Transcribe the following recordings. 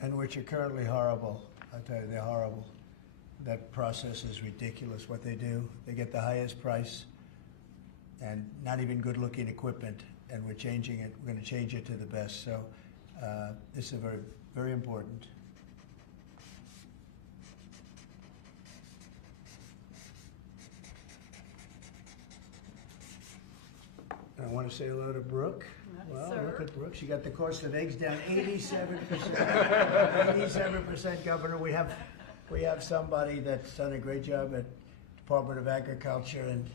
and which are currently horrible. I tell you, they're horrible. That process is ridiculous, what they do. They get the highest price and not even good-looking equipment, and we're changing it. We're going to change it to the best. So this is very, very important. I want to say hello to Brooke. Well, sir. Look at Brooke. She got the cost of eggs down 87%. 87%, Governor. We have somebody that's done a great job at Department of Agriculture, and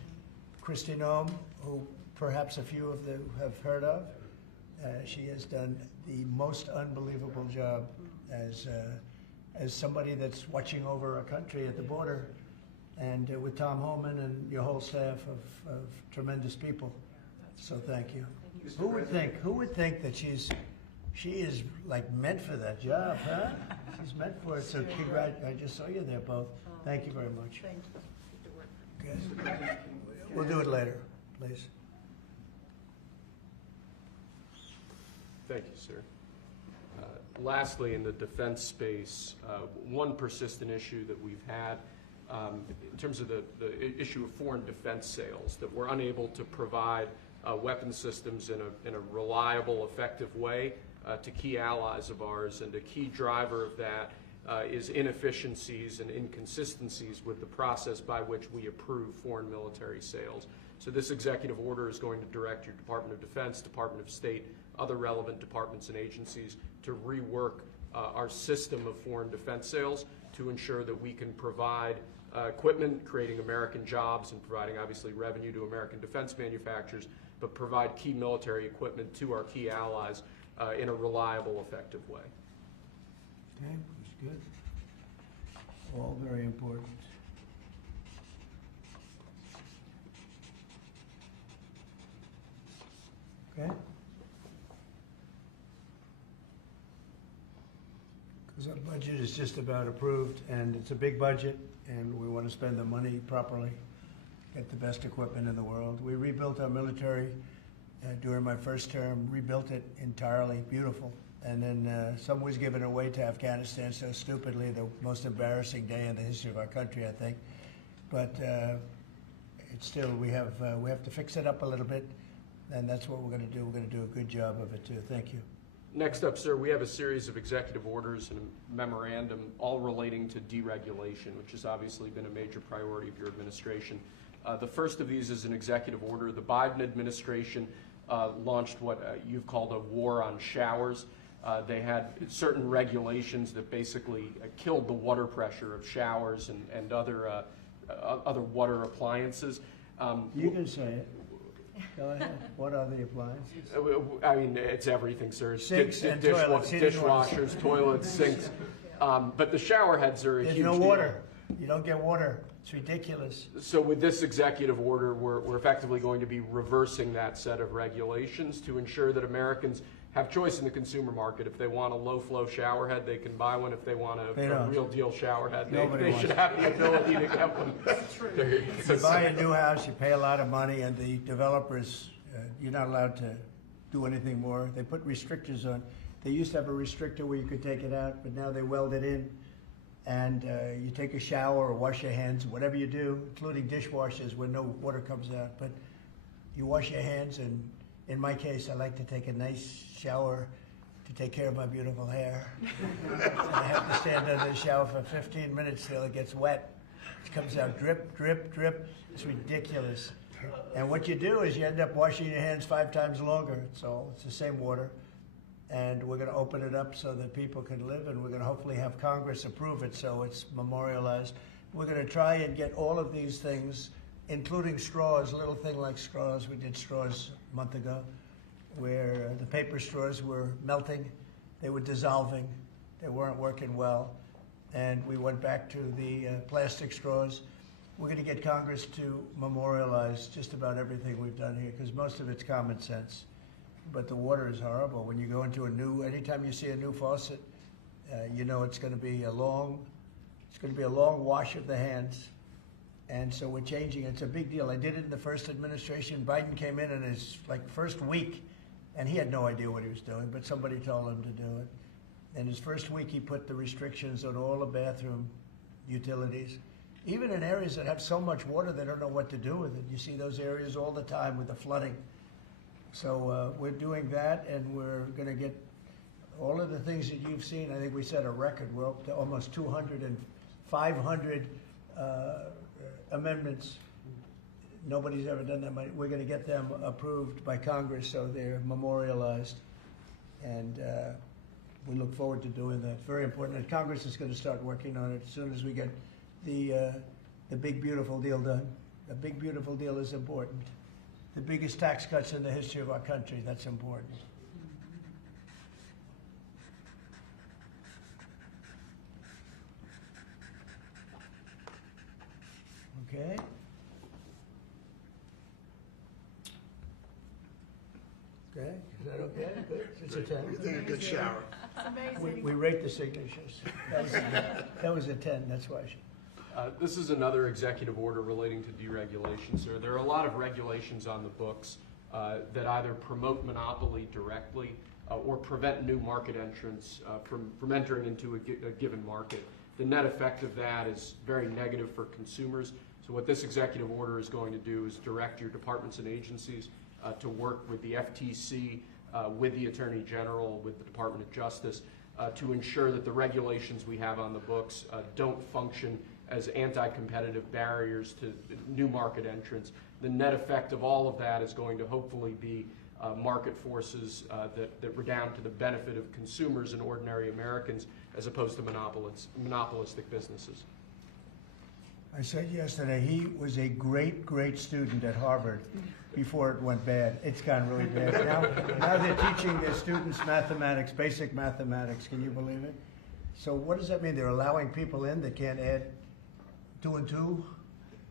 Christy Nome, who perhaps a few of you have heard of. She has done the most unbelievable job as somebody that's watching over our country at the border, and with Tom Homan and your whole staff of tremendous people. So thank you. Who would think that she is like meant for that job, huh? She's meant for it. So I just saw you there both. Thank you very much. Thank you. Good. We'll do it later, please. Thank you, sir. Lastly, in the defense space, one persistent issue that we've had in terms of the issue of foreign defense sales, that we're unable to provide weapon systems in a reliable, effective way to key allies of ours, and a key driver of that is inefficiencies and inconsistencies with the process by which we approve foreign military sales. So this executive order is going to direct your Department of Defense, Department of State, other relevant departments and agencies to rework our system of foreign defense sales to ensure that we can provide equipment, creating American jobs and providing obviously revenue to American defense manufacturers, but provide key military equipment to our key allies in a reliable, effective way. Okay, that's good. All very important. Okay? Because our budget is just about approved, and it's a big budget, and we want to spend the money properly, get the best equipment in the world. We rebuilt our military during my first term, rebuilt it entirely, beautiful. And then some was given away to Afghanistan so stupidly, the most embarrassing day in the history of our country, I think. But it's still, we have to fix it up a little bit, and that's what we're going to do. We're going to do a good job of it too. Thank you. Next up, sir, we have a series of executive orders and a memorandum all relating to deregulation, which has obviously been a major priority of your administration. The first of these is an executive order. The Biden administration launched what you've called a war on showers. They had certain regulations that basically killed the water pressure of showers and other water appliances. You can say it. Go ahead. What are the appliances? I mean, it's everything, sir. Sinks and toilets. Dishwashers, toilets, sinks. But the shower heads are a huge deal. There's no water. You don't get water. It's ridiculous. So with this executive order, we're effectively going to be reversing that set of regulations to ensure that Americans have choice in the consumer market. If they want a low-flow shower head, they can buy one. If they want a real deal shower head, they should have the ability to get one. If you buy a new house, you pay a lot of money, and the developers, you're not allowed to do anything more. They put restrictors on. They used to have a restrictor where you could take it out, but now they weld it in. And you take a shower or wash your hands, whatever you do, including dishwashers where no water comes out. But you wash your hands, and in my case, I like to take a nice shower to take care of my beautiful hair. And I have to stand under the shower for 15 minutes till it gets wet. It comes out drip, drip, drip. It's ridiculous. And what you do is you end up washing your hands 5 times longer. It's the same water. And we're going to open it up so that people can live, and we're going to hopefully have Congress approve it so it's memorialized. We're going to try and get all of these things, including straws, a little thing like straws. We did straws a month ago, where the paper straws were melting, they were dissolving, they weren't working well, and we went back to the plastic straws. We're going to get Congress to memorialize just about everything we've done here, because most of it's common sense. But the water is horrible. When you go into anytime you see a new faucet, you know it's going to be a long wash of the hands. And so we're changing. It's a big deal. I did it in the first administration. Biden came in his first week, and he had no idea what he was doing, but somebody told him to do it. In his first week, he put the restrictions on all the bathroom utilities. Even in areas that have so much water, they don't know what to do with it. You see those areas all the time with the flooding. So we're doing that, and we're going to get all of the things that you've seen. I think we set a record. We're up to almost 200 and 500 amendments. Nobody's ever done that much. We're going to get them approved by Congress, so they're memorialized. And we look forward to doing that. Very important. And Congress is going to start working on it as soon as we get the big, beautiful deal done. The big, beautiful deal is important. The biggest tax cuts in the history of our country, that's important. Okay. Okay, is that okay? Good. It's a 10. We take a good shower. We rate the signatures. That was a 10, that's why. This is another executive order relating to deregulation, sir. There are a lot of regulations on the books that either promote monopoly directly or prevent new market entrants from entering into a given market. The net effect of that is very negative for consumers. So what this executive order is going to do is direct your departments and agencies to work with the FTC, with the Attorney General, with the Department of Justice, to ensure that the regulations we have on the books don't function as anti-competitive barriers to new market entrants. The net effect of all of that is going to hopefully be market forces that redound to the benefit of consumers and ordinary Americans as opposed to monopolistic businesses. I said yesterday, he was a great, great student at Harvard before it went bad. It's gone really bad. Now they're teaching their students mathematics, basic mathematics. Can you believe it? So what does that mean? They're allowing people in that can't add 2 and 2?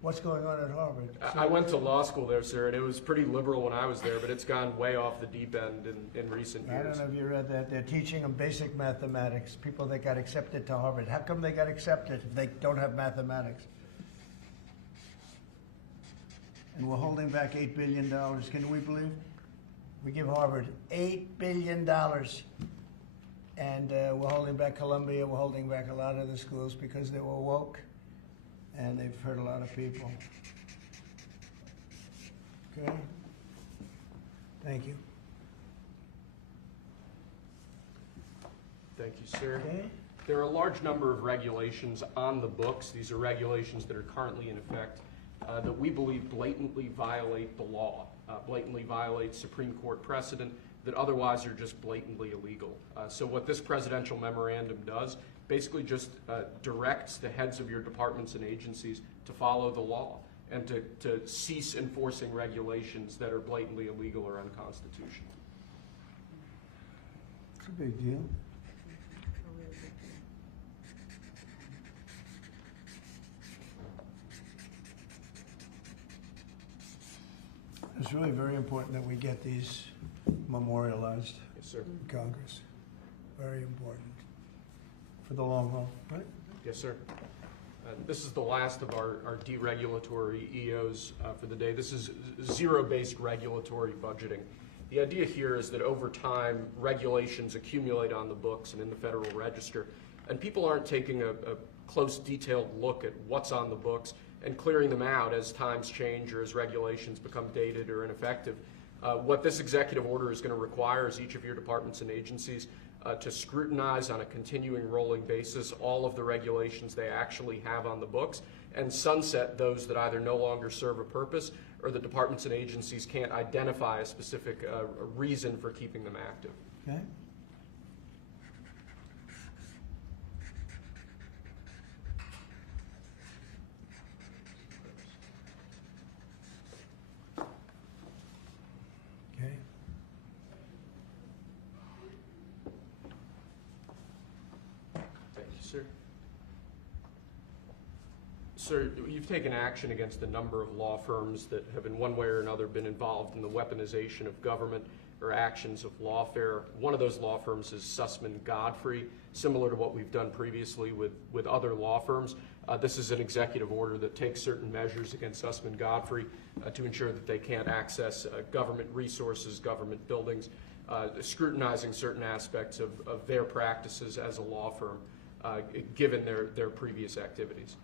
What's going on at Harvard? I went to law school there, sir, and it was pretty liberal when I was there, but it's gone way off the deep end in recent years. I don't know if you read that. They're teaching them basic mathematics, people that got accepted to Harvard. How come they got accepted if they don't have mathematics? And we're holding back $8 billion. Can we believe? We give Harvard $8 billion. And we're holding back Columbia. We're holding back a lot of the schools because they were woke. And they've hurt a lot of people. Okay? Thank you. Thank you, sir. Okay? There are a large number of regulations on the books. These are regulations that are currently in effect that we believe blatantly violate the law, blatantly violate Supreme Court precedent that otherwise are just blatantly illegal. So what this presidential memorandum does basically just directs the heads of your departments and agencies to follow the law and to cease enforcing regulations that are blatantly illegal or unconstitutional. It's a big deal. It's really very important that we get these memorialized Yes, sir. in Congress. Very important for the long haul, right? Yes, sir. This is the last of our deregulatory EOs for the day. This is zero-based regulatory budgeting. The idea here is that over time, regulations accumulate on the books and in the Federal Register, and people aren't taking a close, detailed look at what's on the books and clearing them out as times change or as regulations become dated or ineffective. What this executive order is going to require is each of your departments and agencies to scrutinize on a continuing rolling basis all of the regulations they actually have on the books and sunset those that either no longer serve a purpose or the departments and agencies can't identify a specific reason for keeping them active. Okay? Okay. Thank you, sir. Sir, you've taken action against a number of law firms that have in one way or another been involved in the weaponization of government or actions of lawfare. One of those law firms is Sussman Godfrey, similar to what we've done previously with other law firms. This is an executive order that takes certain measures against Sussman Godfrey to ensure that they can't access government resources, government buildings, scrutinizing certain aspects of their practices as a law firm, given their previous activities.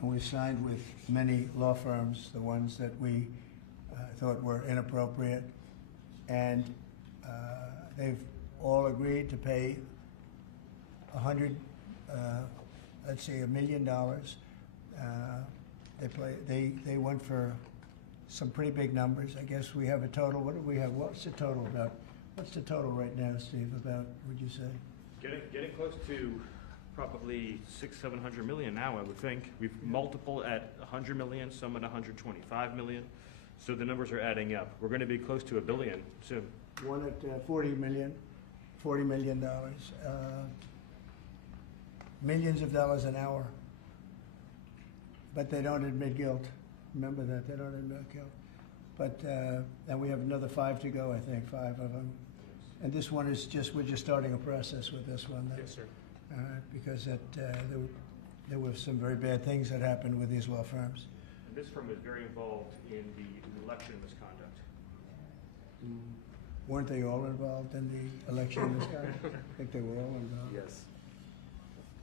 And we've signed with many law firms, the ones that we thought were inappropriate, and they've all agreed to pay $1 million. They went for some pretty big numbers. I guess we have a total. What do we have? What's the total about? What's the total right now, Steve? About, would you say? Getting close to probably 600-700 million now, I would think. We've multiple at 100 million, some at 125 million. So the numbers are adding up. We're going to be close to $1 billion soon. One at $40 million. Millions of dollars an hour. But they don't admit guilt. Remember that, they don't admit guilt. But, and we have another 5 to go, I think, 5 of them. And this one is we're just starting a process with this one. Yes, sir. Because there were some very bad things that happened with these law firms. And this firm is very involved in the election misconduct. Weren't they all involved in the election misconduct? I think they were all involved. Yes.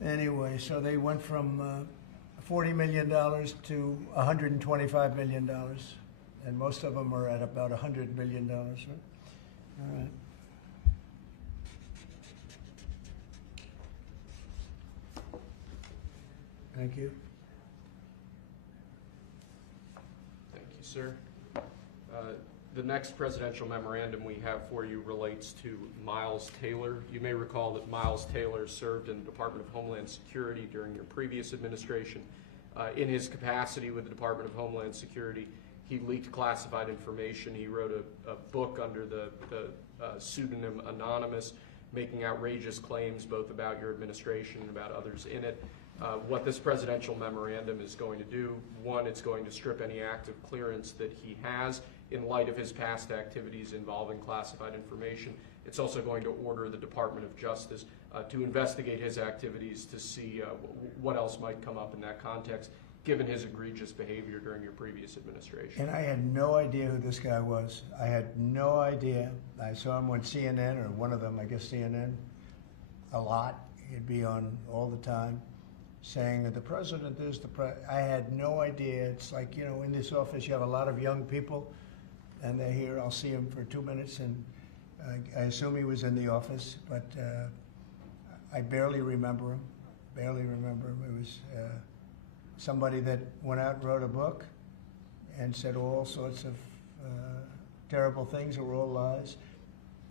Anyway, so they went from $40 million to $125 million. And most of them are at about $100 million, right? All right. Thank you. Thank you, sir. The next presidential memorandum we have for you relates to Miles Taylor. You may recall that Miles Taylor served in the Department of Homeland Security during your previous administration. In his capacity with the Department of Homeland Security, he leaked classified information. He wrote a book under the pseudonym Anonymous, making outrageous claims both about your administration and about others in it. What this presidential memorandum is going to do, one, it's going to strip any active clearance that he has in light of his past activities involving classified information. It's also going to order the Department of Justice to investigate his activities to see what else might come up in that context, given his egregious behavior during your previous administration. And I had no idea who this guy was. I had no idea. I saw him on CNN, or one of them, I guess CNN, a lot. He'd be on all the time, saying that the president is the president. I had no idea. It's like, you know, in this office you have a lot of young people, and they're here. I'll see him for 2 minutes, and I assume he was in the office, but I barely remember him. Barely remember him. It was somebody that went out and wrote a book and said all sorts of terrible things that were all lies,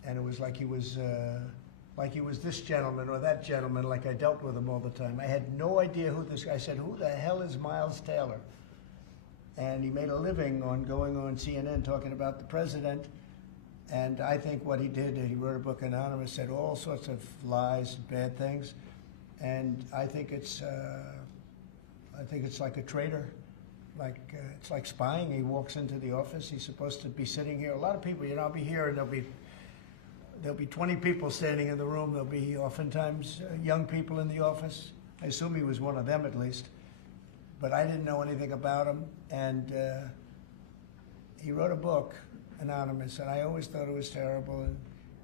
and it was like he was this gentleman or that gentleman, like I dealt with him all the time. I had no idea who this guy. I said, who the hell is Miles Taylor? And he made a living on going on CNN talking about the president. And I think what he did, he wrote a book, Anonymous, said all sorts of lies, bad things. And I think it's like a traitor. It's like spying. He walks into the office. He's supposed to be sitting here. A lot of people, you know, I'll be here and there'll be 20 people standing in the room. There'll be oftentimes young people in the office. I assume he was one of them at least. But I didn't know anything about him. And he wrote a book, Anonymous, and I always thought it was terrible. And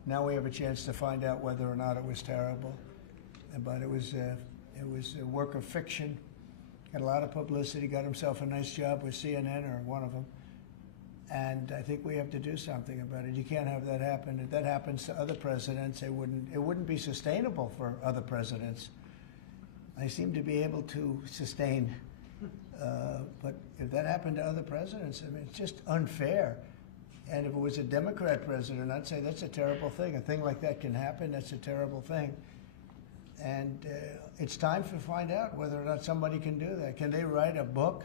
now we have a chance to find out whether or not it was terrible. But it was a work of fiction. Got a lot of publicity. Got himself a nice job with CNN, or one of them. And I think we have to do something about it. You can't have that happen. If that happens to other presidents, it wouldn't be sustainable for other presidents. I seem to be able to sustain, but if that happened to other presidents, I mean, it's just unfair. And if it was a Democrat president, I'd say that's a terrible thing. A thing like that can happen. That's a terrible thing. And it's time to find out whether or not somebody can do that. Can they write a book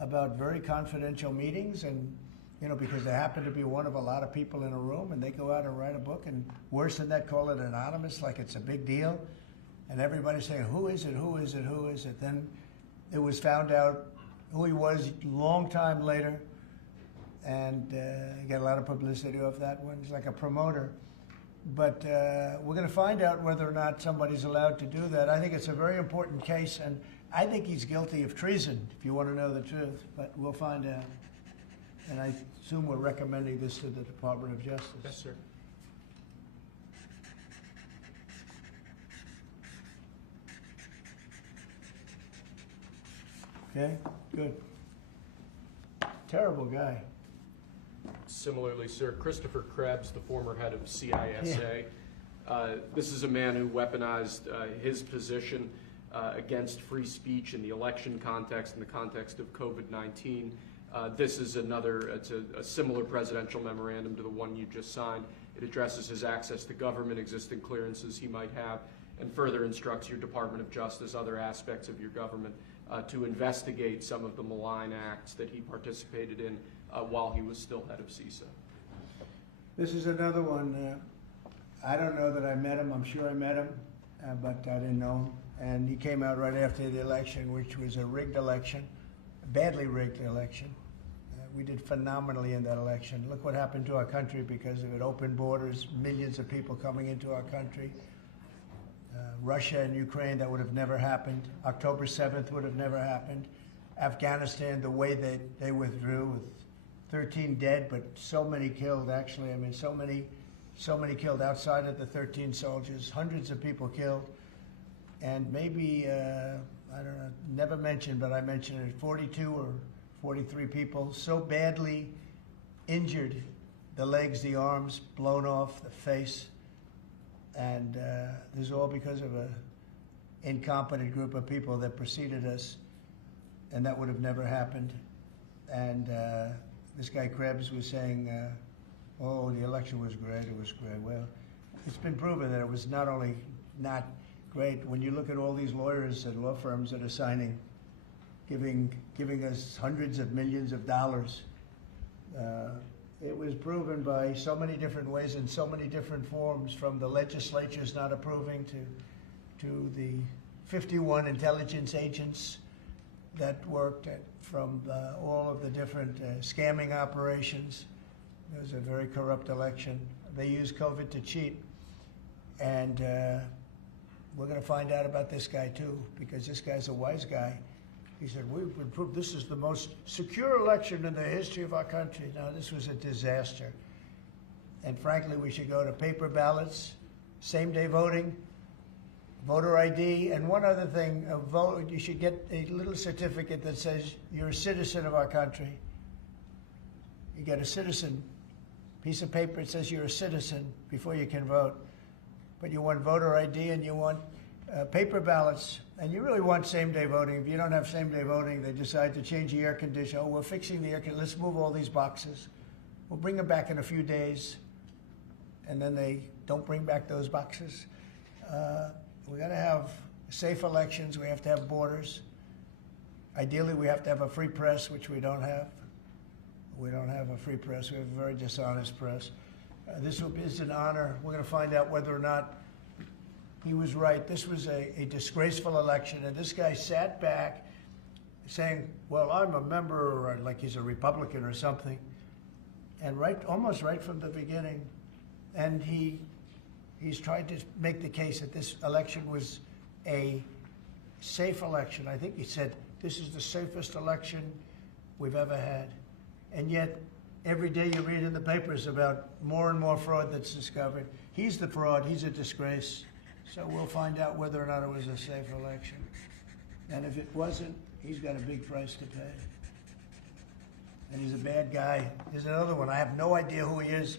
about very confidential meetings, and you know, because they happen to be one of a lot of people in a room, and they go out and write a book, and worse than that, call it anonymous, like it's a big deal, and everybody's saying, who is it, who is it, who is it? Then it was found out who he was a long time later, and he got a lot of publicity off that one. He's like a promoter. But we're going to find out whether or not somebody's allowed to do that. I think it's a very important case, and I think he's guilty of treason, if you want to know the truth, but we'll find out. And I assume we're recommending this to the Department of Justice. Yes, sir. Okay, good. Terrible guy. Similarly, sir, Christopher Krebs, the former head of CISA. This is a man who weaponized his position against free speech in the election context, in the context of COVID-19. This is it's a similar presidential memorandum to the one you just signed. It addresses his access to government, existing clearances he might have, and further instructs your Department of Justice, other aspects of your government, to investigate some of the malign acts that he participated in while he was still head of CISA. This is another one. I don't know that I met him. I'm sure I met him, but I didn't know him. And he came out right after the election, which was a rigged election, a badly rigged election. We did phenomenally in that election. Look what happened to our country because of it. Open borders, millions of people coming into our country. Russia and Ukraine, that would have never happened. October 7th would have never happened. Afghanistan, the way they withdrew with 13 dead, but so many killed, actually. I mean, so many killed outside of the 13 soldiers, hundreds of people killed. And maybe, I don't know, never mentioned, but I mentioned it, 42 or 43 people so badly injured, the legs, the arms, blown off, the face. And this is all because of an incompetent group of people that preceded us, and that would have never happened. And this guy Krebs was saying, oh, the election was great, it was great. Well, it's been proven that it was not only not great. When you look at all these lawyers and law firms that are signing, giving us hundreds of millions of dollars, it was proven by so many different ways in so many different forms, from the legislatures not approving to the 51 intelligence agents that worked at, from all of the different scamming operations. It was a very corrupt election. They used COVID to cheat. And we're going to find out about this guy too, because this guy's a wise guy. He said, we've been proved this is the most secure election in the history of our country. No, this was a disaster. And frankly, we should go to paper ballots, same-day voting, voter ID, and one other thing, you should get a little certificate that says you're a citizen of our country. You get a citizen piece of paper that says you're a citizen before you can vote. But you want voter ID and you want paper ballots, and you really want same-day voting. If you don't have same-day voting, they decide to change the air conditioner. Oh, we're fixing the air conditioner. Let's move all these boxes. We'll bring them back in a few days, and then they don't bring back those boxes. We got to have safe elections. We have to have borders. Ideally, we have to have a free press, which we don't have. We don't have a free press. We have a very dishonest press. This is an honor. We're going to find out whether or not he was right. This was a disgraceful election, and this guy sat back saying, well, I'm a member, or like he's a Republican or something, and almost right from the beginning. And he's tried to make the case that this election was a safe election. I think he said, this is the safest election we've ever had. And yet, every day you read in the papers about more and more fraud that's discovered. He's the fraud. He's a disgrace. So we'll find out whether or not it was a safe election. And if it wasn't, he's got a big price to pay. And he's a bad guy. There's another one. I have no idea who he is.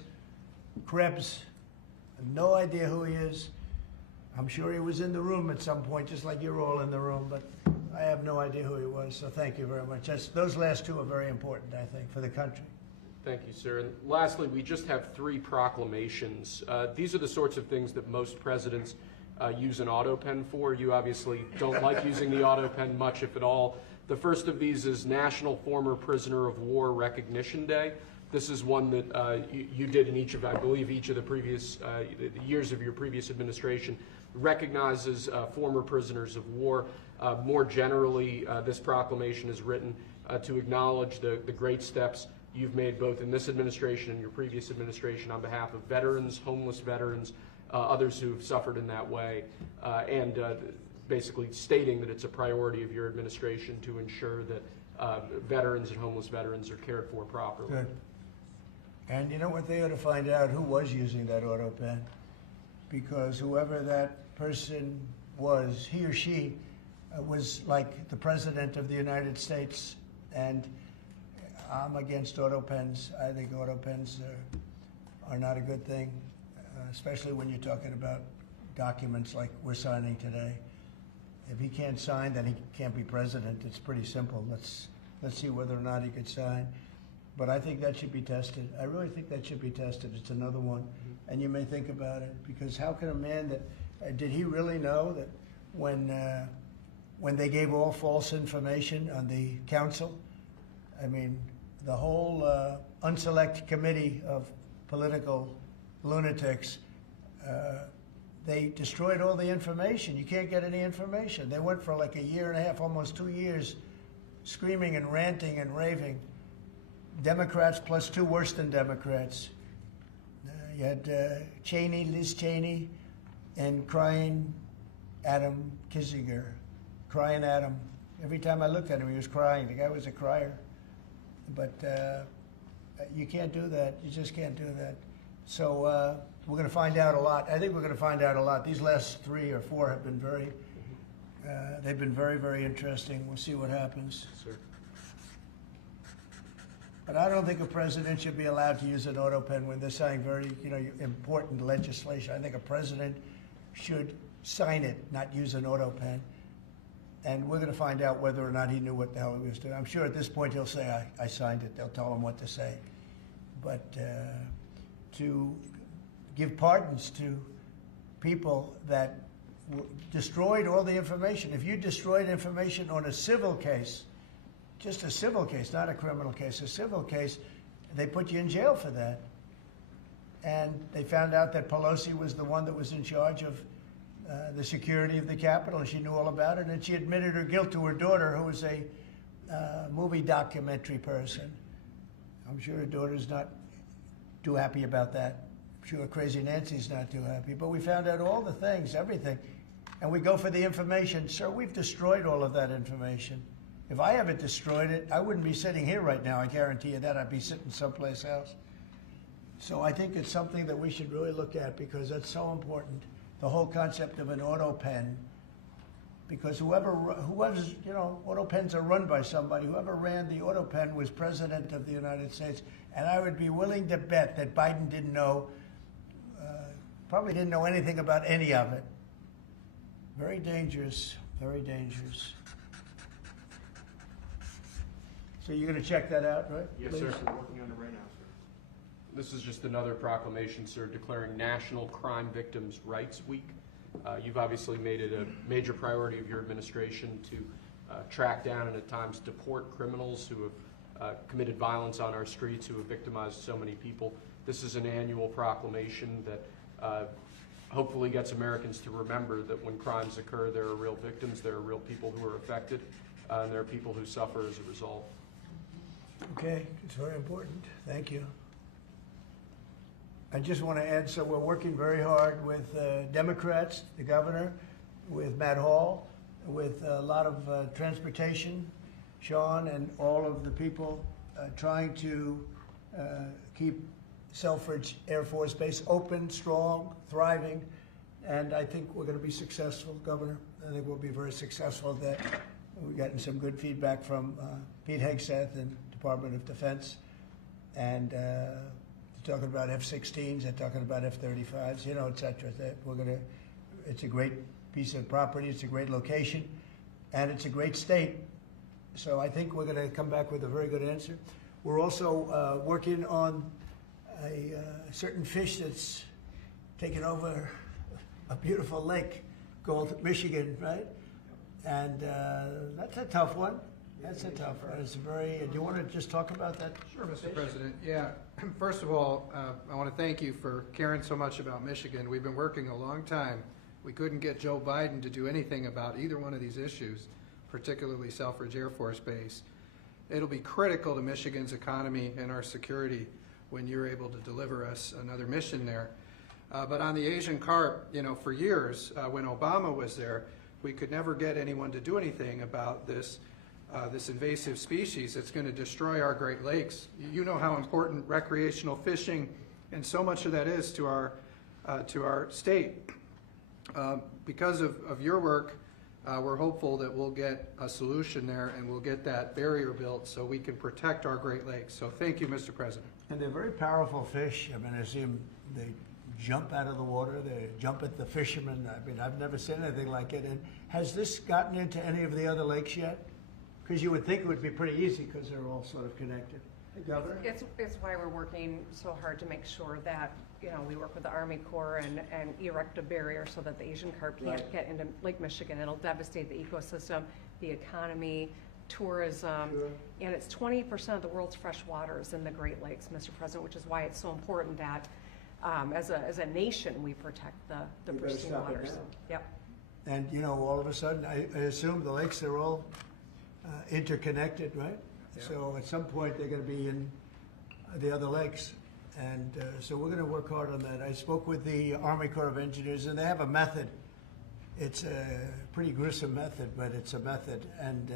Krebs. I have no idea who he is. I'm sure he was in the room at some point, just like you're all in the room, but I have no idea who he was. So thank you very much. Those last two are very important, I think, for the country. Thank you, sir. And lastly, we just have 3 proclamations. These are the sorts of things that most presidents use an auto pen for. You obviously don't like using the auto pen much, if at all. The first of these is National Former Prisoner of War Recognition Day. This is one that you did in each of, I believe, each of the previous years of your previous administration, recognizes former prisoners of war. More generally, this proclamation is written to acknowledge the great steps you've made both in this administration and your previous administration on behalf of veterans, homeless veterans, others who've suffered in that way. And basically stating that it's a priority of your administration to ensure that veterans and homeless veterans are cared for properly. Good. And you know what, they ought to find out who was using that auto pen, because whoever that person was, he or she was like the President of the United States, and I'm against auto pens. I think auto pens are not a good thing, especially when you're talking about documents like we're signing today. If he can't sign, then he can't be president. It's pretty simple. Let's see whether or not he could sign. But I think that should be tested. I really think that should be tested. It's another one. And you may think about it, because how can a man that, did he really know that when they gave all false information on the council, I mean, the whole unselect committee of political lunatics, they destroyed all the information. You can't get any information. They went for like a year and a half, almost 2 years, screaming and ranting and raving. Democrats plus two worse than Democrats. You had Cheney, Liz Cheney, and crying Adam Kinzinger. Crying Adam. Every time I looked at him, he was crying. The guy was a crier. But you can't do that. You just can't do that. So we're going to find out a lot. I think we're going to find out a lot. These last 3 or 4 have been they've been very, very interesting. We'll see what happens. Sir. But I don't think a president should be allowed to use an auto pen when they're signing very, important legislation. I think a president should sign it, not use an auto pen. And we're going to find out whether or not he knew what the hell he was doing. I'm sure at this point he'll say, I signed it. They'll tell him what to say. But to give pardons to people that destroyed all the information. If you destroyed information on a civil case, just a civil case, not a criminal case, a civil case, they put you in jail for that. And they found out that Pelosi was the one that was in charge of the security of the Capitol, and she knew all about it, and she admitted her guilt to her daughter, who was a movie documentary person. I'm sure her daughter's not too happy about that. I'm sure Crazy Nancy's not too happy. But we found out all the things, everything. And we go for the information. Sir, we've destroyed all of that information. If I haven't destroyed it, I wouldn't be sitting here right now. I guarantee you that. I'd be sitting someplace else. So I think it's something that we should really look at, because that's so important. The whole concept of an auto pen, because whoever's, auto pens are run by somebody. Whoever ran the auto pen was president of the United States. And I would be willing to bet that Biden didn't know, probably didn't know anything about any of it. Very dangerous, very dangerous. So you're going to check that out, right? Yes, please? sir. We're working on it right now, sir. This is just another proclamation, sir, declaring National Crime Victims' Rights Week. You've obviously made it a major priority of your administration to track down and at times deport criminals who have committed violence on our streets, who have victimized so many people. This is an annual proclamation that hopefully gets Americans to remember that when crimes occur, there are real victims, there are real people who are affected, and there are people who suffer as a result. Okay, it's very important. Thank you. I just want to add, so we're working very hard with Democrats, the governor, with Matt Hall, with a lot of transportation, Sean, and all of the people trying to keep Selfridge Air Force Base open, strong, thriving, and I think we're going to be successful, Governor. I think we'll be very successful at that. We've gotten some good feedback from Pete Hegseth and Department of Defense, and they're talking about F-16s, they're talking about F-35s, et cetera. It's a great piece of property, it's a great location, and it's a great state. So I think we're going to come back with a very good answer. We're also working on a certain fish that's taken over a beautiful lake called Michigan, right? And that's a tough one. That's a tough one. It's very. Do you want to just talk about that? Sure, Mr. President. Yeah. First of all, I want to thank you for caring so much about Michigan. We've been working a long time. We couldn't get Joe Biden to do anything about either one of these issues, particularly Selfridge Air Force Base. It'll be critical to Michigan's economy and our security when you're able to deliver us another mission there. But on the Asian carp, for years, when Obama was there, we could never get anyone to do anything about this invasive species that's going to destroy our Great Lakes. You know how important recreational fishing and so much of that is to our state. Because of your work, we're hopeful that we'll get a solution there and we'll get that barrier built so we can protect our Great Lakes. So thank you, Mr. President. And they're very powerful fish. I mean, I see them, they jump out of the water, they jump at the fishermen. I mean, I've never seen anything like it. And has this gotten into any of the other lakes yet? Because you would think it would be pretty easy because they're all sort of connected. Hey, Governor? It's why we're working so hard to make sure that, you know, we work with the Army Corps and erect a barrier so that the Asian carp can't Right. get into Lake Michigan. It'll devastate the ecosystem, the economy, tourism, Sure. and it's 20% of the world's fresh waters in the Great Lakes, Mr. President, which is why it's so important that as a nation, we protect the We better pristine stop it waters. now. Yep. And, you know, all of a sudden, I assume the lakes, they're all interconnected, right? Yeah. So at some point, they're going to be in the other lakes. And so we're going to work hard on that. I spoke with the Army Corps of Engineers, and they have a method. It's a pretty gruesome method, but it's a method. And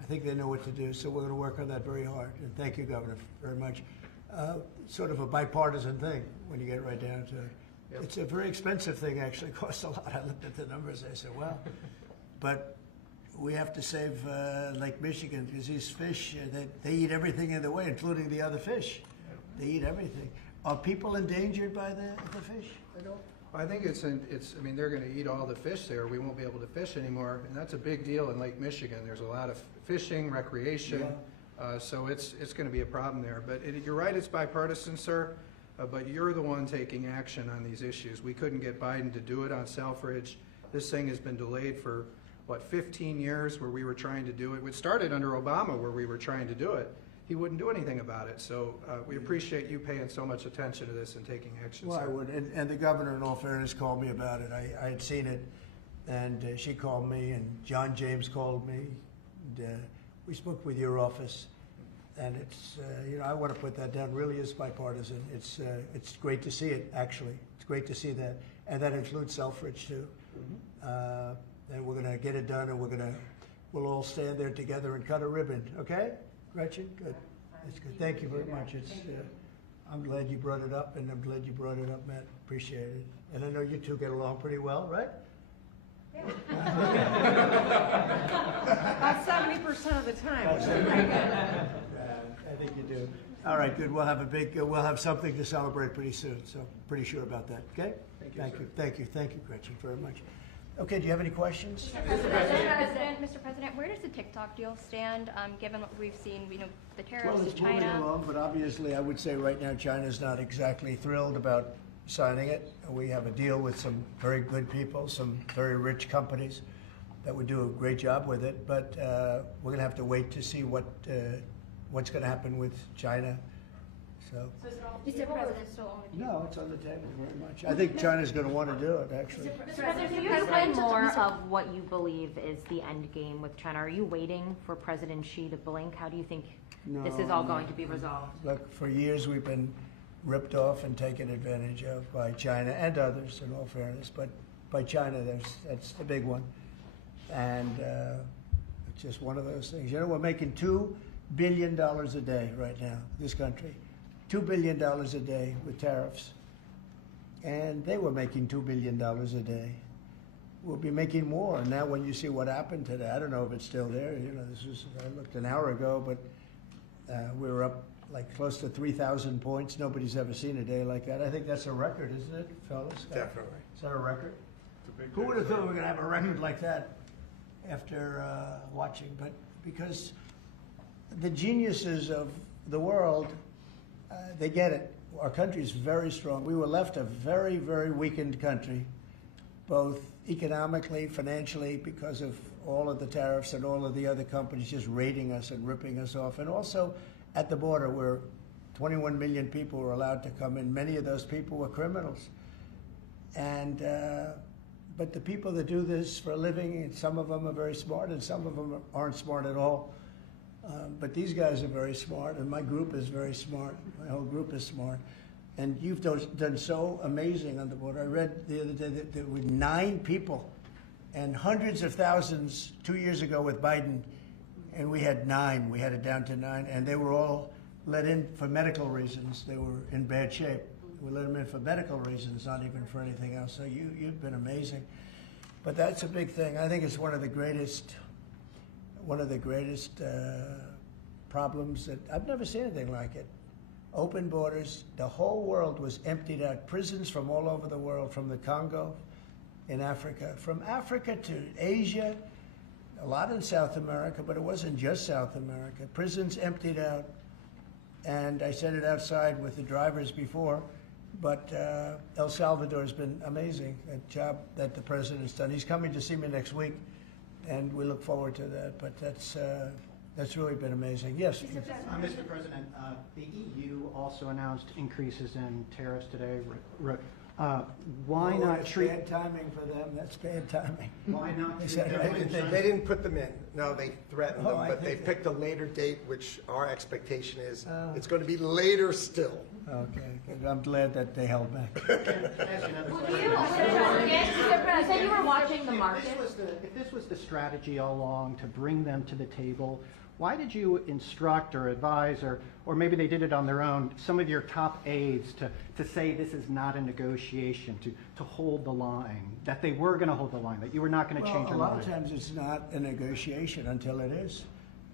I think they know what to do. So we're going to work on that very hard. And thank you, Governor, very much. Sort of a bipartisan thing when you get right down to it. Yep. It's a very expensive thing, actually. It costs a lot. I looked at the numbers. I said, wow. But we have to save Lake Michigan because these fish, they eat everything in the way, including the other fish. They eat everything. Are people endangered by the fish? They don't? I think I mean, they're going to eat all the fish there. We won't be able to fish anymore, and that's a big deal in Lake Michigan. There's a lot of fishing, recreation, so it's going to be a problem there. But you're right, it's bipartisan, sir, but you're the one taking action on these issues. We couldn't get Biden to do it on Selfridge. This thing has been delayed for, 15 years where we were trying to do it. It started under Obama where we were trying to do it. He wouldn't do anything about it. So we appreciate you paying so much attention to this and taking action, Well, sir. I would. And the governor, in all fairness, called me about it. I had seen it, and she called me, and John James called me. And, we spoke with your office, and it's, you know, I want to put that down. Really is bipartisan. It's great to see it, actually. It's great to see that. And that includes Selfridge, too. And we're going to get it done, and we'll all stand there together and cut a ribbon. Okay? Gretchen? Good. That's good. Thank you very much. It's, I'm glad you brought it up, and I'm glad you brought it up, Matt. Appreciate it. And I know you two get along pretty well, right? About 70% of the time. I think you do. All right, good. We'll have something to celebrate pretty soon, so pretty sure about that, okay? Thank you, Gretchen, very much. Okay, do you have any questions? Mr. President, where does the TikTok deal stand, given what we've seen, the Well, tariffs to it's moving China? along, but obviously I would say right now China's not exactly thrilled about signing it. We have a deal with some very good people, some very rich companies that would do a great job with it, but we're gonna have to wait to see what's gonna happen with China, so. Mr. President, still on the table? No, it's on the table very much. I think China's gonna wanna do it, actually. Mr. President, Can you explain more of what you believe is the end game with China? Are you waiting for President Xi to blink? How do you think this is all going to be resolved? Look, for years we've been ripped off and taken advantage of by China and others, in all fairness, but by China, that's the big one. And it's just one of those things. You know, we're making $2 billion a day right now, this country. $2 billion a day with tariffs. And they were making $2 billion a day. We'll be making more. And now when you see what happened today, I don't know if it's still there. You know, I looked an hour ago, but we were up like close to 3,000 points. Nobody's ever seen a day like that. I think that's a record, isn't it, fellas? Definitely. Is that a record? Who would have thought we were going to have a record like that after watching? But because the geniuses of the world, they get it. Our country is very strong. We were left a very, very weakened country, both economically, financially, because of all of the tariffs and all of the other companies just raiding us and ripping us off. And also at the border where 21 million people were allowed to come in. Many of those people were criminals. And but the people that do this for a living, and some of them are very smart and some of them aren't smart at all. But these guys are very smart, and my group is very smart. My whole group is smart. And you've done so amazing on the border. I read the other day that there were 9 people and hundreds of thousands 2 years ago with Biden, and we had 9. We had it down to 9, and they were all let in for medical reasons. They were in bad shape. We let them in for medical reasons, not even for anything else. So you've been amazing. But that's a big thing. I think it's one of the greatest problems that I've never seen anything like it. Open borders. The whole world was emptied out. Prisons from all over the world, from the Congo in Africa, from Africa to Asia, a lot in South America, but it wasn't just South America. Prisons emptied out. And I said it outside with the drivers before, but El Salvador has been amazing, a job that the president's done. He's coming to see me next week, and we look forward to that. But that's really been amazing. Yes? Mr. President, the EU also announced increases in tariffs today. Why not That's treat... bad timing for them. That's bad timing. Why not They treat said them right. like They didn't put them in. No, they threatened Oh, them, I but they think picked a later date, which our expectation is it's going to be later still. Okay, good. I'm glad that they held back. You said you were watching the market. If this was the strategy all along to bring them to the table, why did you instruct or advise, or maybe they did it on their own, some of your top aides to say this is not a negotiation, to hold the line, that they were going to hold the line, that you were not going to change Well, your a lot mind? of times it's not a negotiation until it is,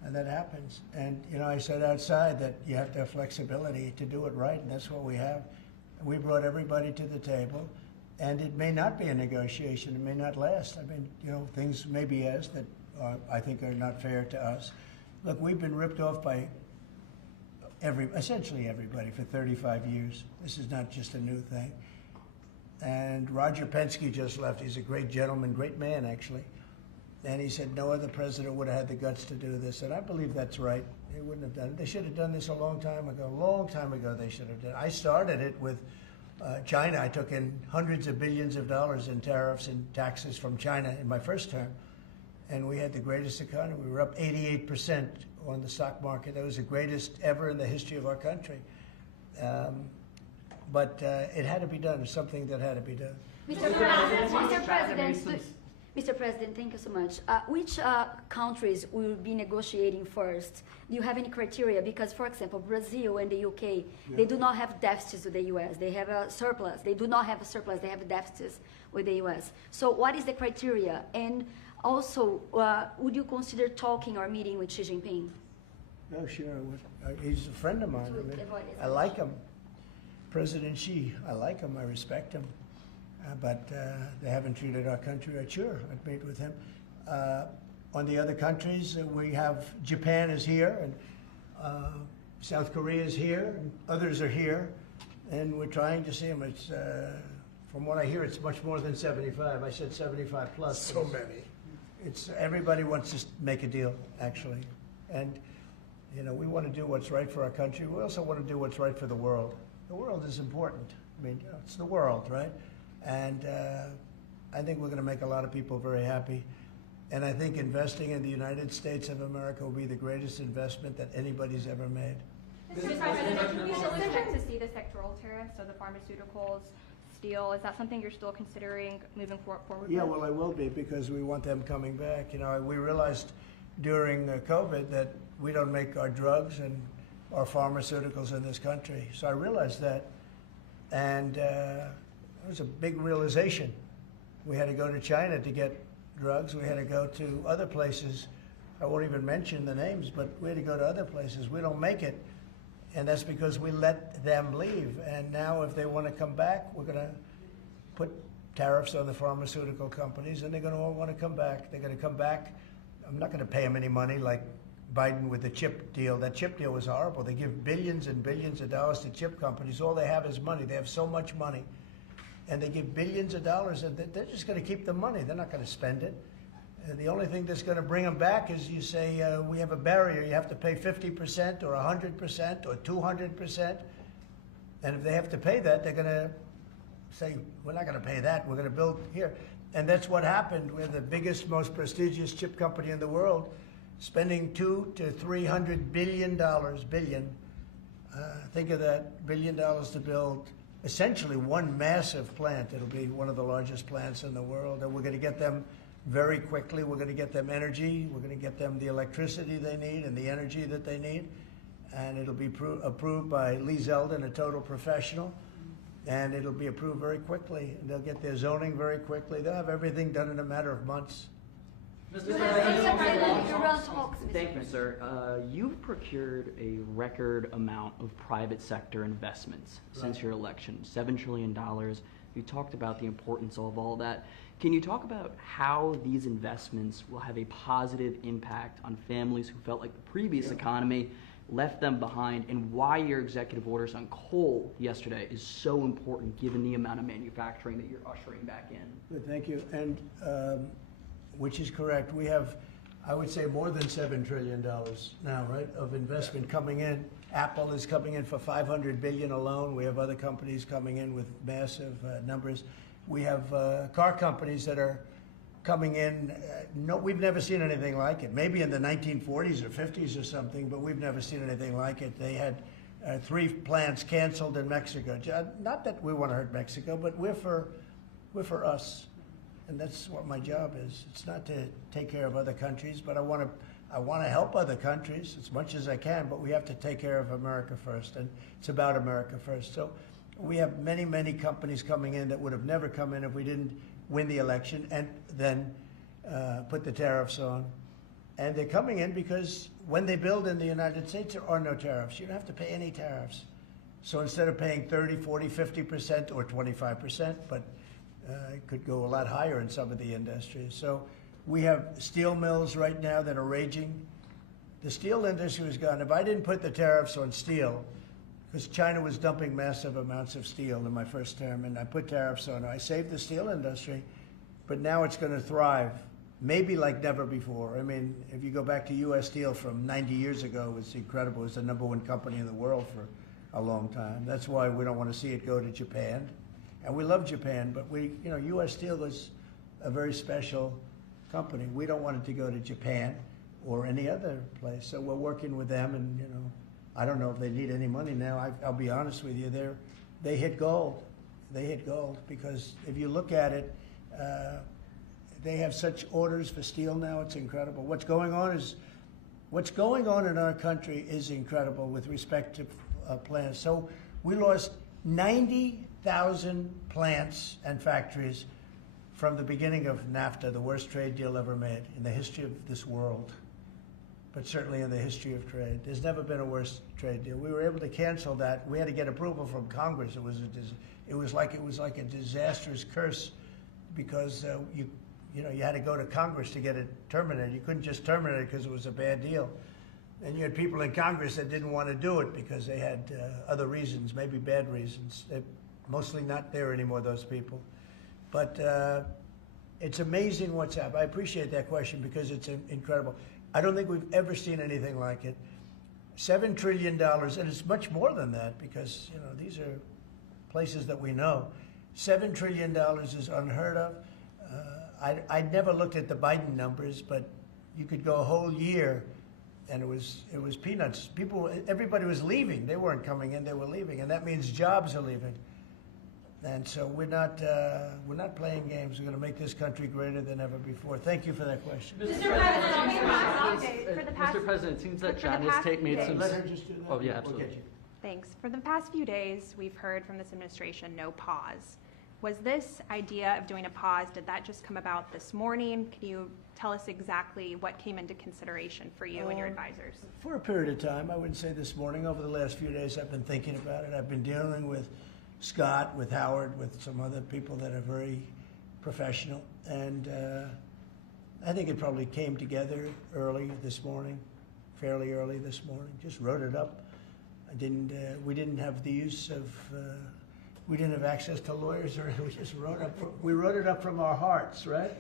and that happens. And, you know, I said outside that you have to have flexibility to do it right, and that's what we have. We brought everybody to the table, and it may not be a negotiation. It may not last. I mean, you know, things may be asked that I think are not fair to us. Look, we've been ripped off by essentially everybody for 35 years. This is not just a new thing. And Roger Penske just left. He's a great gentleman, great man, actually. And he said no other president would have had the guts to do this. And I believe that's right. They wouldn't have done it. They should have done this a long time ago. Long time ago they should have done it. I started it with China. I took in hundreds of billions of dollars in tariffs and taxes from China in my first term. And we had the greatest economy. We were up 88% on the stock market. That was the greatest ever in the history of our country. But it had to be done. It's something that had to be done. Mr. President, thank you so much. Which countries will be negotiating first? Do you have any criteria? Because, for example, Brazil and the UK, they do not have deficits with the US. They have a surplus. They do not have a surplus. They have deficits with the US. So what is the criteria? And also, would you consider talking or meeting with Xi Jinping? No, sure. He's a friend of mine. I like him. President Xi, I like him. I respect him. But they haven't treated our country right. Sure, I'd meet with him. On the other countries, we have Japan is here, and South Korea is here, and others are here, and we're trying to see them. It's, from what I hear, it's much more than 75. I said 75 plus. So many. It's everybody wants to make a deal, actually, and you know we want to do what's right for our country. We also want to do what's right for the world. The world is important. I mean, you know, it's the world, right? And I think we're going to make a lot of people very happy. And I think investing in the United States of America will be the greatest investment that anybody's ever made. Mr. President, can you still expect to see the sectoral tariffs, so the pharmaceuticals, steel, is that something you're still considering moving forward Yeah, with? well, I will be because we want them coming back. You know, we realized during COVID that we don't make our drugs and our pharmaceuticals in this country. So I realized that, and it was a big realization. We had to go to China to get drugs. We had to go to other places. I won't even mention the names, but we had to go to other places. We don't make it, and that's because we let them leave. And now if they want to come back, we're going to put tariffs on the pharmaceutical companies, and they're going to all want to come back. They're going to come back. I'm not going to pay them any money like Biden with the chip deal. That chip deal was horrible. They give billions and billions of dollars to chip companies. All they have is money. They have so much money. And they give billions of dollars, and they're just going to keep the money. They're not going to spend it. The only thing that's going to bring them back is you say, we have a barrier. You have to pay 50% or 100% or 200%. And if they have to pay that, they're going to say, we're not going to pay that. We're going to build here. And that's what happened. We're the biggest, most prestigious chip company in the world, spending $200 to $300 billion. Think of that, $1 billion to build essentially one massive plant. It'll be one of the largest plants in the world, and we're going to get them very quickly. We're going to get them energy. We're going to get them the electricity they need and the energy that they need. And it'll be approved by Lee Zeldin, a total professional. And it'll be approved very quickly. And they'll get their zoning very quickly. They'll have everything done in a matter of months. Thank you, sir. You've procured a record amount of private sector investments since your election, $7 trillion. You talked about the importance of all that. Can you talk about how these investments will have a positive impact on families who felt like the previous economy left them behind, and why your executive orders on coal yesterday is so important given the amount of manufacturing that you're ushering back in? Good, thank you. And which is correct. We have, I would say, more than $7 trillion now, right, of investment coming in. Apple is coming in for $500 billion alone. We have other companies coming in with massive numbers. We have car companies that are coming in. No, we've never seen anything like it. Maybe in the 1940s or 50s or something, but we've never seen anything like it. They had 3 plants canceled in Mexico. Not that we want to hurt Mexico, but we're for us. And that's what my job is. It's not to take care of other countries, but I want to help other countries as much as I can, but we have to take care of America first, and it's about America first. So we have many, many companies coming in that would have never come in if we didn't win the election and then put the tariffs on. And they're coming in because when they build in the United States, there are no tariffs. You don't have to pay any tariffs. So instead of paying 30, 40, 50% or 25%, but it could go a lot higher in some of the industries. So we have steel mills right now that are raging. The steel industry was gone. If I didn't put the tariffs on steel, because China was dumping massive amounts of steel in my first term, and I put tariffs on it, I saved the steel industry, but now it's going to thrive, maybe like never before. I mean, if you go back to U.S. Steel from 90 years ago, it was incredible. It was the #1 company in the world for a long time. That's why we don't want to see it go to Japan. And we love Japan, but U.S. Steel is a very special company. We don't want it to go to Japan or any other place. So we're working with them, and I don't know if they need any money now. I'll be honest with you, they hit gold. They hit gold because if you look at it, they have such orders for steel now. It's incredible. What's going on in our country is incredible with respect to plants. So we lost 90,000 plants and factories from the beginning of NAFTA, the worst trade deal ever made in the history of this world, but certainly in the history of trade. There's never been a worse trade deal. We were able to cancel that. We had to get approval from Congress. It was like a disastrous curse because you had to go to Congress to get it terminated. You couldn't just terminate it because it was a bad deal. And you had people in Congress that didn't want to do it because they had other reasons, maybe bad reasons. They're mostly not there anymore, those people. But it's amazing what's happened. I appreciate that question because it's incredible. I don't think we've ever seen anything like it. $7 trillion, and it's much more than that because these are places that we know. $7 trillion is unheard of. I never looked at the Biden numbers, but you could go a whole year and it was peanuts. Everybody was leaving. They weren't coming in, they were leaving, and that means jobs are leaving. And so we're not playing games. We're going to make this country greater than ever before. Thank you for that question. Mr. President, it seems that John has made some... Let her just do that. Oh, yeah, We'll absolutely. get you. Thanks. For the past few days, we've heard from this administration no pause. Was this idea of doing a pause, did that just come about this morning? Can you tell us exactly what came into consideration for you and your advisors? For a period of time, I wouldn't say this morning. Over the last few days, I've been thinking about it. I've been dealing with Scott, with Howard, with some other people that are very professional. And I think it probably came together early this morning, fairly early this morning. Just wrote it up. We didn't have the use of, we didn't have access to lawyers or we just we wrote it up from our hearts, right?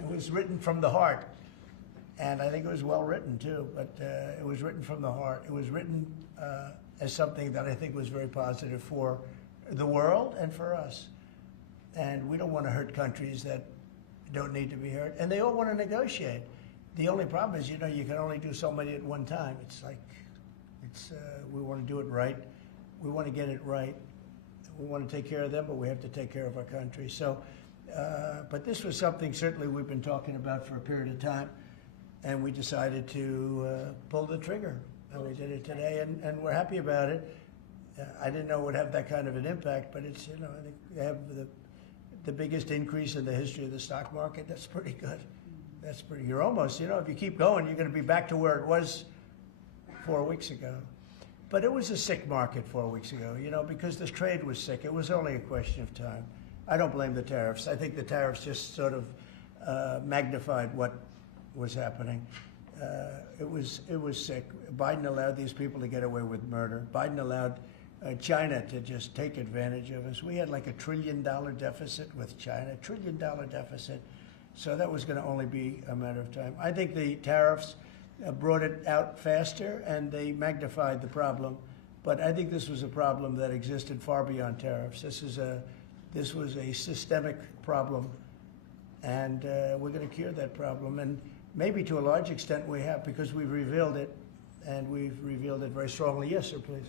It was written from the heart. And I think it was well written too, but it was written from the heart. It was written as something that I think was very positive for the world and for us. And we don't want to hurt countries that don't need to be hurt. And they all want to negotiate. The only problem is, you can only do so many at one time. It's like, we want to do it right. We want to get it right. We want to take care of them, but we have to take care of our country. So But this was something certainly we've been talking about for a period of time, and we decided to pull the trigger. And we did it today, and we're happy about it. I didn't know it would have that kind of an impact, but it's, I think they have the biggest increase in the history of the stock market. That's pretty good. That's pretty, you're almost, if you keep going, you're going to be back to where it was 4 weeks ago. But it was a sick market 4 weeks ago, because the trade was sick. It was only a question of time. I don't blame the tariffs. I think the tariffs just sort of magnified what was happening. It was sick. Biden allowed these people to get away with murder. Biden allowed China to just take advantage of us. We had like $1 trillion deficit with China, $1 trillion deficit. So that was going to only be a matter of time. I think the tariffs brought it out faster and they magnified the problem. But I think this was a problem that existed far beyond tariffs. This was a systemic problem, and we're going to cure that problem. And maybe to a large extent we have, because we've revealed it, and we've revealed it very strongly. Yes, sir, please.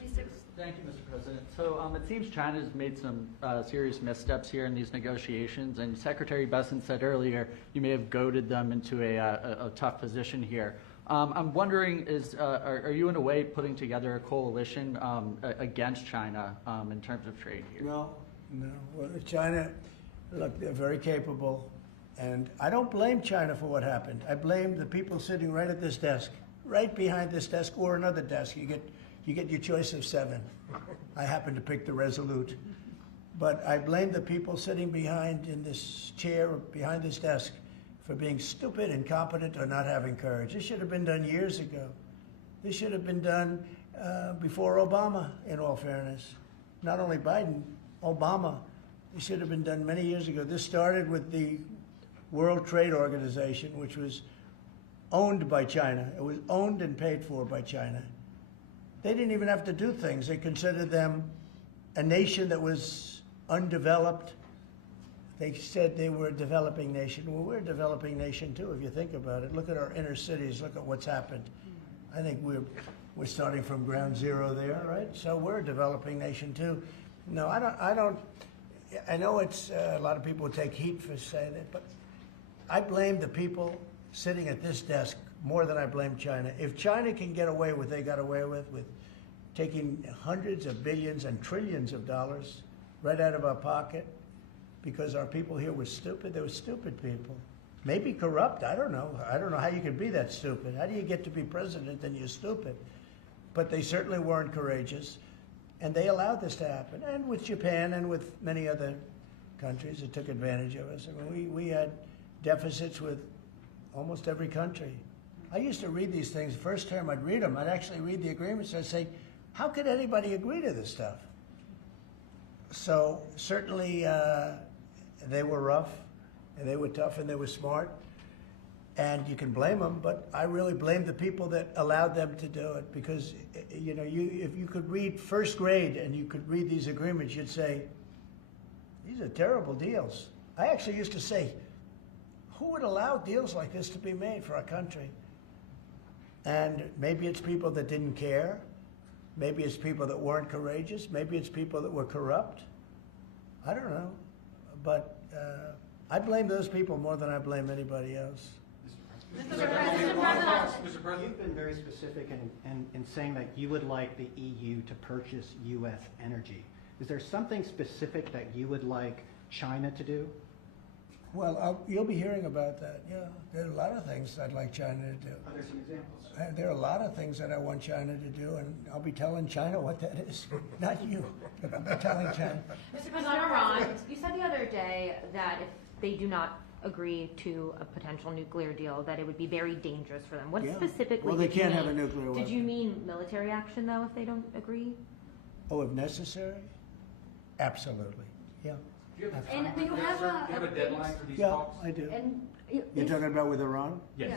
Thank you, Mr. President. So it seems China's made some serious missteps here in these negotiations, and Secretary Bessent said earlier you may have goaded them into a tough position here. I'm wondering, are you in a way putting together a coalition against China in terms of trade here? No. Well, China, look, they're very capable, and I don't blame China for what happened. I blame the people sitting right at this desk, right behind this desk, or another desk. You get your choice of 7. I happen to pick the Resolute. But I blame the people sitting behind in this chair, or behind this desk, for being stupid, incompetent, or not having courage. This should have been done years ago. This should have been done before Obama, in all fairness. Not only Biden, Obama. It should have been done many years ago. This started with the World Trade Organization, which was owned by China. It was owned and paid for by China. They didn't even have to do things. They considered them a nation that was undeveloped. They said they were a developing nation. Well, we're a developing nation too, if you think about it. Look at our inner cities. Look at what's happened. I think we're starting from ground zero there, right? So we're a developing nation too. No, I don't. I know it's a lot of people would take heat for saying it, but I blame the people sitting at this desk more than I blame China. If China can get away with what they got away with taking hundreds of billions and trillions of dollars right out of our pocket because our people here were stupid, they were stupid people. Maybe corrupt, I don't know. I don't know how you can be that stupid. How do you get to be president and you're stupid? But they certainly weren't courageous. And they allowed this to happen. And with Japan and with many other countries that took advantage of us. I mean, we had deficits with almost every country. I used to read these things. The first term I'd read them. I'd actually read the agreements. I'd say, how could anybody agree to this stuff? So certainly they were rough, and they were tough, and they were smart. And you can blame them, but I really blame the people that allowed them to do it, because if you could read first grade and you could read these agreements, you'd say, these are terrible deals. I actually used to say, who would allow deals like this to be made for our country? And maybe it's people that didn't care. Maybe it's people that weren't courageous. Maybe it's people that were corrupt. I don't know. But I blame those people more than I blame anybody else. Mr. President, you've been very specific in saying that you would like the EU to purchase U.S. energy. Is there something specific that you would like China to do? Well, you'll be hearing about that, yeah. There are a lot of things I'd like China to do. Are there some examples? There are a lot of things that I want China to do, and I'll be telling China what that is. Not you, but I'll be telling China. Mr. President, on Iran, you said the other day that if they do not agree to a potential nuclear deal, that it would be very dangerous for them. What specifically? Well, they did you can't have mean? a nuclear weapon. Did you mean military action, though, if they don't agree? Oh, if necessary? Absolutely, yeah. And do you have a deadline for these Yeah, talks? I do. And You're talking about with Iran? Yes.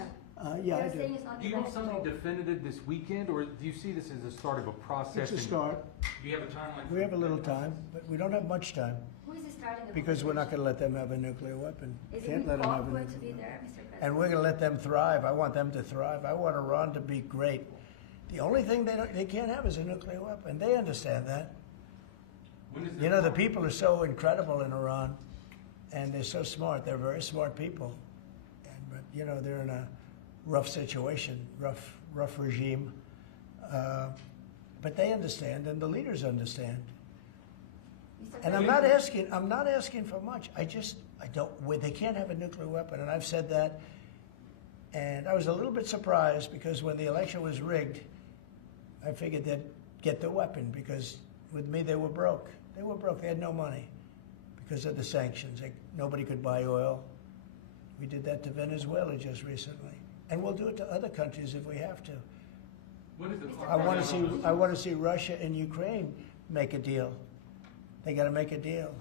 Yeah, I They're do. saying it's not Do you have something debatable. definitive this weekend, or do you see this as the start of a process? It's a start. Do you have a timeline? We have a little time, but we don't have much time, Who is starting the because we're not going to let them have a nuclear weapon. Is Can't it let them have a awkward to nuclear be weapon. there, Mr. President? And we're going to let them thrive. I want them to thrive. I want Iran to be great. The only thing they can't have is a nuclear weapon. They understand that. When is You know, the people are so incredible in Iran, and they're so smart. They're very smart people, but you know they're in a rough situation, rough regime. But they understand, and the leaders understand. And I'm not asking for much. I don't. They can't have a nuclear weapon, and I've said that. And I was a little bit surprised because when the election was rigged, I figured they'd get the weapon because with me they were broke. They were broke. They had no money because of the sanctions. Nobody could buy oil. We did that to Venezuela just recently, and we'll do it to other countries if we have to. I want to see Russia and Ukraine make a deal. They got to make a deal.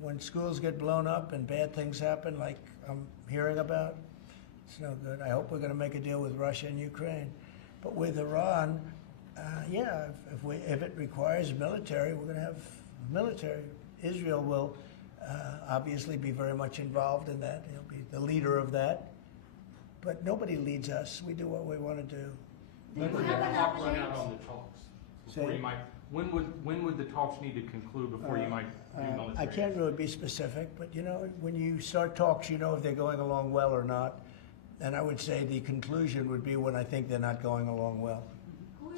When schools get blown up and bad things happen, like I'm hearing about, it's no good. I hope we're going to make a deal with Russia and Ukraine. But with Iran, yeah, if it requires military, we're going to have military. Israel will obviously be very much involved in that. He'll be the leader of that. But nobody leads us. We do what we want to do. When would the clock run out on the talks? When would the talks need to conclude before you might do military? I can't really be specific, but you know, when you start talks, you know if they're going along well or not. And I would say the conclusion would be when I think they're not going along well.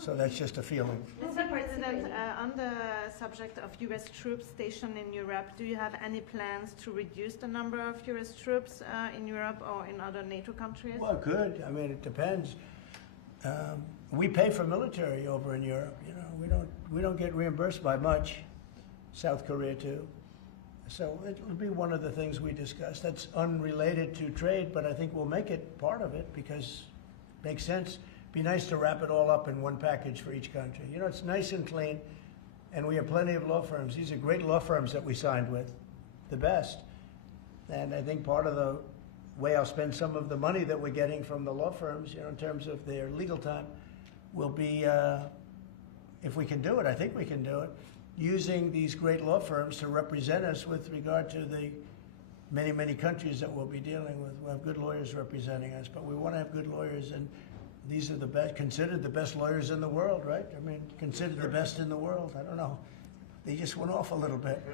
So that's just a feeling. Mr. President, on the subject of U.S. troops stationed in Europe, do you have any plans to reduce the number of U.S. troops in Europe or in other NATO countries? Well, good. I mean, it depends. We pay for military over in Europe. You know, we don't get reimbursed by much. South Korea too. So it'll be one of the things we discuss. That's unrelated to trade, but I think we'll make it part of it because it makes sense. Be nice to wrap it all up in one package for each country. You know, it's nice and clean, and we have plenty of law firms. These are great law firms that we signed with, the best. And I think part of the way I'll spend some of the money that we're getting from the law firms, you know, in terms of their legal time, will be, if we can do it, I think we can do it, using these great law firms to represent us with regard to the many, many countries that we'll be dealing with. We'll have good lawyers representing us, but we want to have good lawyers, and these are the best, considered the best lawyers in the world, right? I mean, considered the best in the world. I don't know. They just went off a little bit.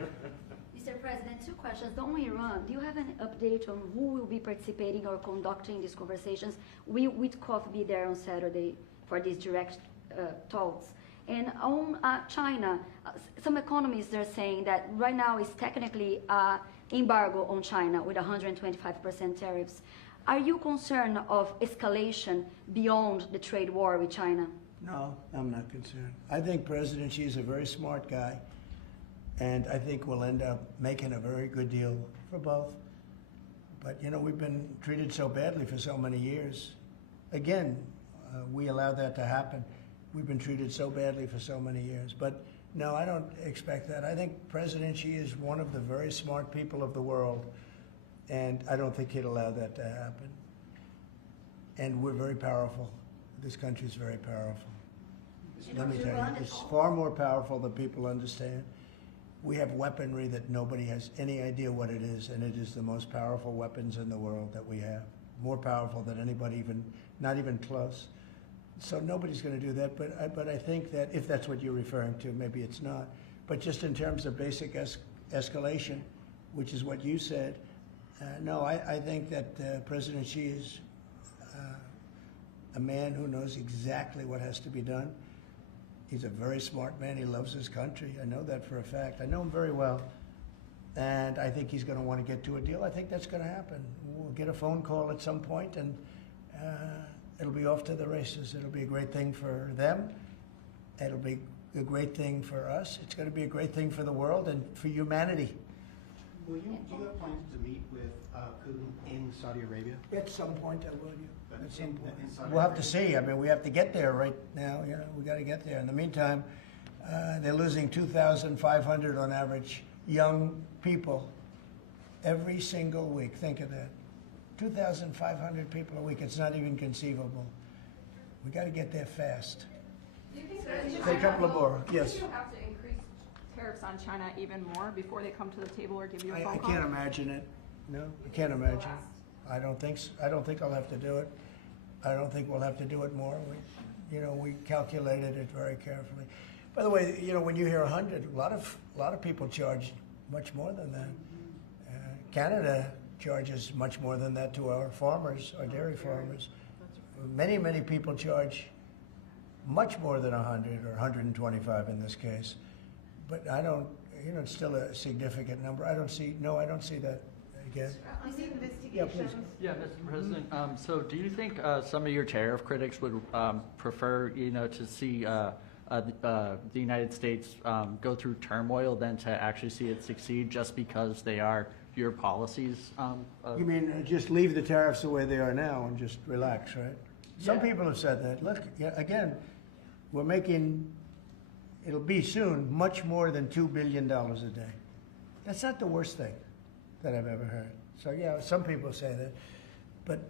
Mr. President, two questions. On Iran, do you have an update on who will be participating or conducting these conversations? Will Witkoff be there on Saturday for these direct talks? And on China, some economists are saying that right now is technically embargo on China with 125% tariffs. Are you concerned of escalation beyond the trade war with China? No, I'm not concerned. I think President Xi is a very smart guy, and I think we'll end up making a very good deal for both. But, you know, we've been treated so badly for so many years. Again, we allowed that to happen. We've been treated so badly for so many years. But, no, I don't expect that. I think President Xi is one of the very smart people of the world, and I don't think he'd allow that to happen. And we're very powerful. This country is very powerful. Let me tell you, it's far more powerful than people understand. We have weaponry that nobody has any idea what it is, and it is the most powerful weapons in the world that we have. More powerful than anybody even, not even close. So nobody's going to do that, but I think that if that's what you're referring to, maybe it's not. But just in terms of basic escalation, which is what you said, no, I think that President Xi is a man who knows exactly what has to be done. He's a very smart man. He loves his country. I know that for a fact. I know him very well. And I think he's going to want to get to a deal. I think that's going to happen. We'll get a phone call at some point, and it'll be off to the races. It'll be a great thing for them. It'll be a great thing for us. It's going to be a great thing for the world and for humanity. Do you have plans to meet with Putin in Saudi Arabia? At some point, I will. At some point. We'll have to see. I mean, we have to get there right now. You know, we got to get there. In the meantime, they're losing 2,500 on average young people every single week. Think of that. 2,500 people a week. It's not even conceivable. We got to get there fast. Do you think Say a couple of more. Yes. Do you have to increase tariffs on China even more before they come to the table or give you a phone call? I can't imagine it. No, I can't imagine. I don't think I'll have to do it. I don't think we'll have to do it more. We calculated it very carefully. By the way, when you hear 100, a lot of people charge much more than that. Canada charges much more than that to our farmers, our dairy farmers. Many, many people charge much more than 100 or 125 in this case. But I don't, it's still a significant number. I don't see that again. On the Yeah, please. investigations, Yeah, Mr. President, so do you think some of your tariff critics would prefer, to see the United States go through turmoil than to actually see it succeed just because they are your policies? You mean just leave the tariffs the way they are now and just relax, right? Some Yeah. people have said that. Look, again, we're making, it'll be soon, much more than $2 billion a day. That's not the worst thing that I've ever heard. So, yeah, some people say that. But,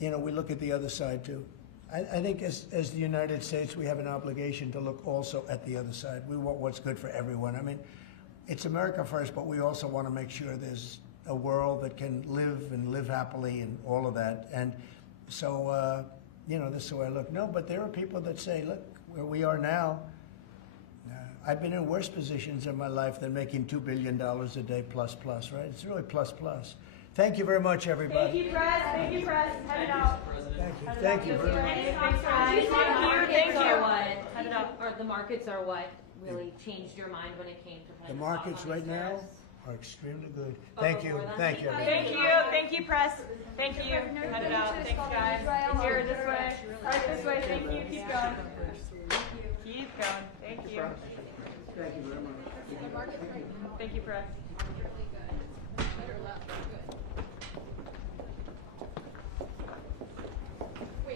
we look at the other side, too. I think as the United States, we have an obligation to look also at the other side. We want what's good for everyone. I mean, it's America first, but we also want to make sure there's a world that can live happily and all of that. And so, this is the way I look. No, but there are people that say, look, where we are now, I've been in worse positions in my life than making $2 billion a day plus, right? It's really plus. Thank you very much, everybody. Thank you, Press. Thank you, Press. Head it out. Thank you very much. Thank you. Or the markets are what really changed your mind when it came to The playing markets right now are extremely good. Thank you. Thank you. Thank you, Press. Thank you. Head it out. Thanks, guys. Here, this way. Right this way. Thank you. Keep going. Keep going. Thank you. Thank you very much. Thank you, Press.